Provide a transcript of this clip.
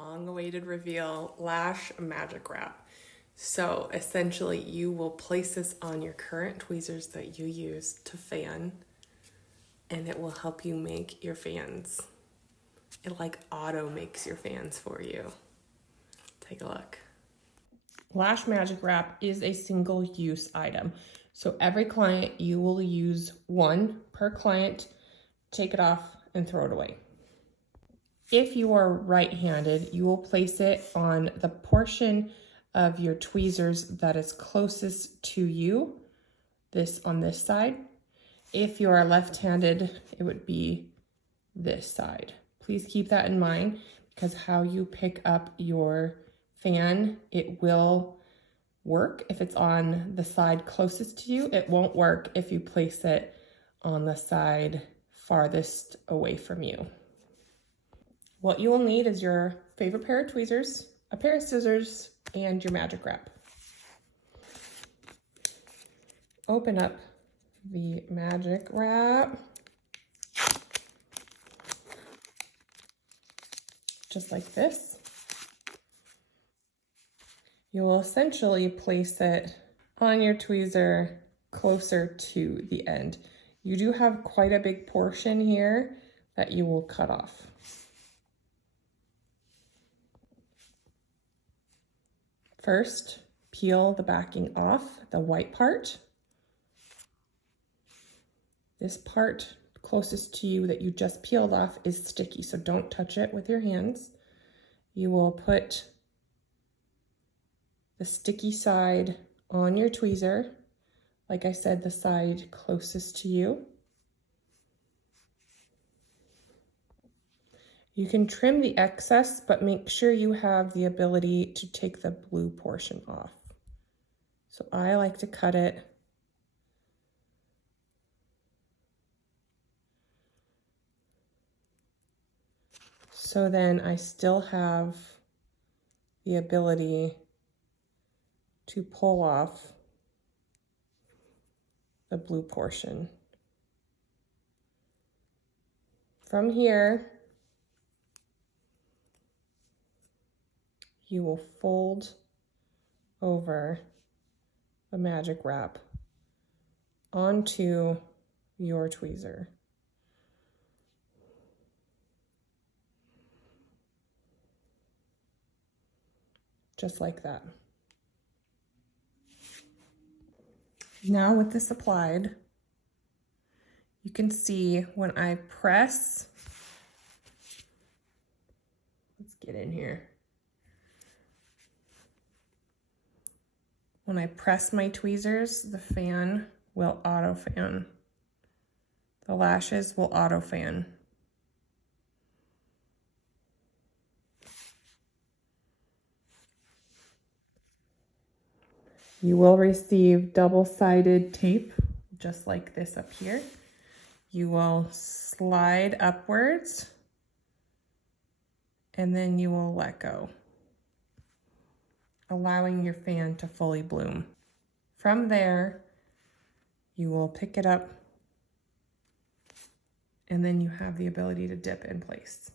long-awaited reveal, Lash Magic Wrap. So essentially you will place this on your current tweezers that you use to fan, and it will help you make your fans. It like auto makes your fans for you. Take a look. Lash Magic Wrap is a single use item. So every client, you will use one per client, take it off and throw it away. If you are right-handed, you will place it on the portion of your tweezers that is closest to you, this on this side. If you are left-handed, it would be this side. Please keep that in mind, because how you pick up your fan, it will work if it's on the side closest to you. It won't work if you place it on the side farthest away from you. What you will need is your favorite pair of tweezers, a pair of scissors, and your magic wrap. Open up the magic wrap. Just like this. You will essentially place it on your tweezer closer to the end. You do have quite a big portion here that you will cut off. First, peel the backing off, the white part. This part closest to you that you just peeled off is sticky, so don't touch it with your hands. You will put the sticky side on your tweezer. Like I said, the side closest to you. You can trim the excess, but make sure you have the ability to take the blue portion off. So I like to cut it so then I still have the ability to pull off the blue portion. From here, you will fold over the magic wrap onto your tweezer. Just like that. Now with this applied, you can see when I press, let's get in here. When I press my tweezers, the fan will auto fan. The lashes will auto fan. You will receive double-sided tape, just like this up here. You will slide upwards, and then you will let go, allowing your fan to fully bloom. From there, you will pick it up, and then you have the ability to dip in place.